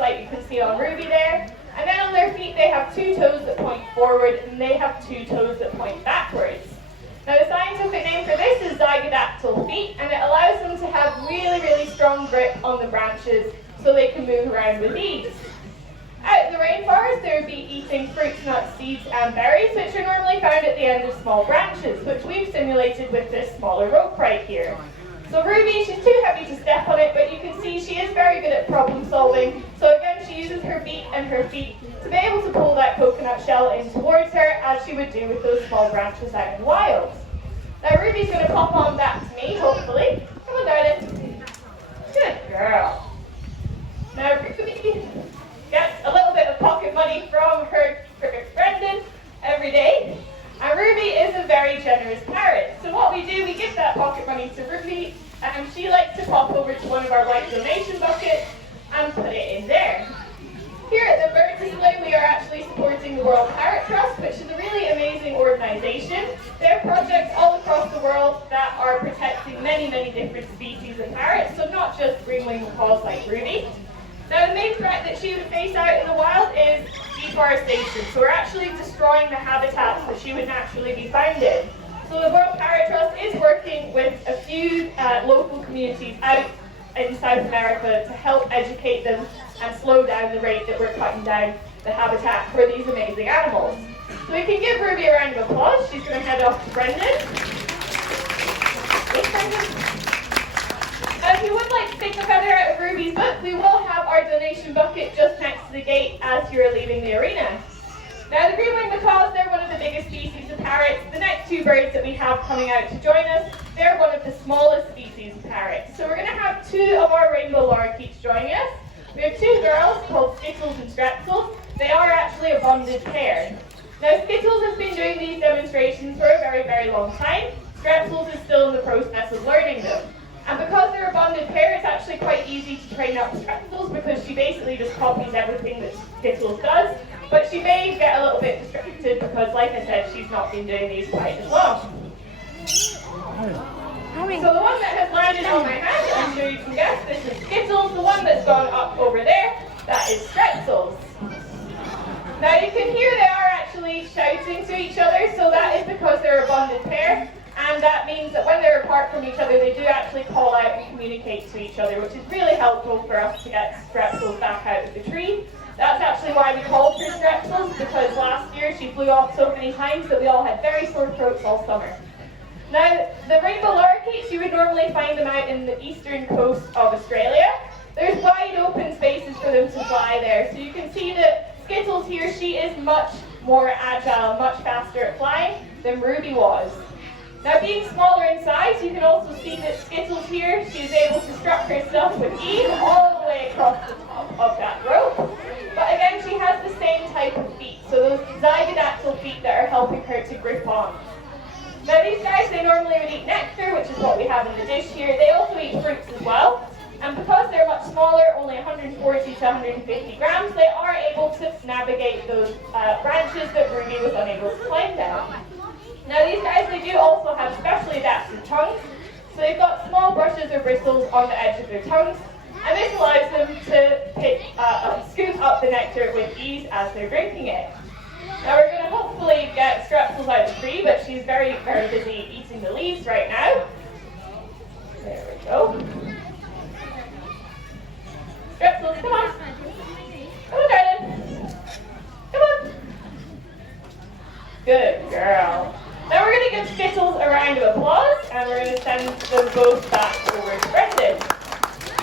like you can see on Ruby there. And then on their feet, they have 2 toes that point forward, and they have 2 toes that point backwards. Now the scientific name for this is zygodactyl feet, and it allows them to have really, really strong grip on the branches so they can move around with ease. Out in the rainforest, they would be eating fruits, nuts, seeds, and berries, which are normally found at the end of small branches, which we've simulated with this smaller rope right here. So Ruby, she's too heavy to step on it, but you can see she is very good at problem solving. So again, she uses her beak and her feet to be able to pull that coconut shell in towards her, as she would do with those small branches out in the wild. Now Ruby's going to pop on back to me, hopefully. Come on, darling. Good girl. Now Ruby gets a little bit of pocket money from her Brendan every day. And Ruby is a very generous parrot. So what we do, we give that pocket money to Ruby, and she likes to pop over to one of our white donation buckets and put it in there. Here at the bird display, we are actually supporting the World Parrot Trust, which is a really amazing organisation. They have projects all across the world that are protecting many, many different species of parrots, so not just green-winged macaws like Ruby. Now the main threat that she would face out in the wild is deforestation. So we're actually destroying the habitats that she would naturally be found in. So the World Parrot Trust is working with a few local communities out in South America to help educate them and slow down the rate that we're cutting down the habitat for these amazing animals. So we can give Ruby a round of applause. She's going to head off to Brendan. Thanks, Brendan. If you would like to take a feather out of Ruby's book, we will have our donation bucket just next to the gate as you're leaving the arena. Now the green-winged macaws, they're one of the biggest species of parrots. The next 2 birds that we have coming out to join us, they're one of the smallest species of parrots. So we're going to have 2 of our rainbow lorikeets joining us. We have 2 girls called Skittles and Strepsils. They are actually a bonded pair. Now Skittles has been doing these demonstrations for a very, very long time. Strepsils is still in the process of learning them. And because they're a bonded pair, it's actually quite easy to train up Strepsils because she basically just copies everything that Skittles does. But she may get a little bit distracted because, like I said, she's not been doing these quite as long. So the one that has landed on my hand, I'm sure you can guess, this is Skittles. The one that's gone up over there, that is Strepsils. Now you can hear they are actually shouting to each other, so that is because they're a bonded pair. And that means that when they're apart from each other, they do actually call out and communicate to each other, which is really helpful for us to get Strepsils back out of the tree. That's actually why we called her Strepsils, because last year she flew off so many times that we all had very sore throats all summer. Now, the rainbow lorikeets, you would normally find them out in the eastern coast of Australia. There's wide open spaces for them to fly there. So you can see that Skittles here, she is much more agile, much faster at flying than Ruby was. Now being smaller in size, you can also see that Skittles here, she's able to strut herself with ease all the way across the top of that rope. But again, she has the same type of feet, so those zygodactyl feet that are helping her to grip on. Now these guys, they normally would eat nectar, which is what we have in the dish here. They also eat fruits as well. And because they're much smaller, only 140 to 150 grams, they are able to navigate those branches that Ruby was unable to climb down. Now these guys, they do also have specially adapted tongues. So they've got small brushes or bristles on the edge of their tongues. And this allows them to scoop up the nectar with ease as they're drinking it. Now we're going to hopefully get Strepsils out of the tree, but she's very, very busy eating the leaves right now. There we go. Strepsils, come on. Come on, darling. Come on. Good girl. Now we're going to give Skittles a round of applause, and we're going to send them both back over to Brendan.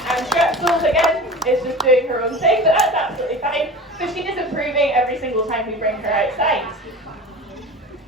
And Strepsils, again, is just doing her own thing, but that's absolutely fine, because she is improving every single time we bring her outside.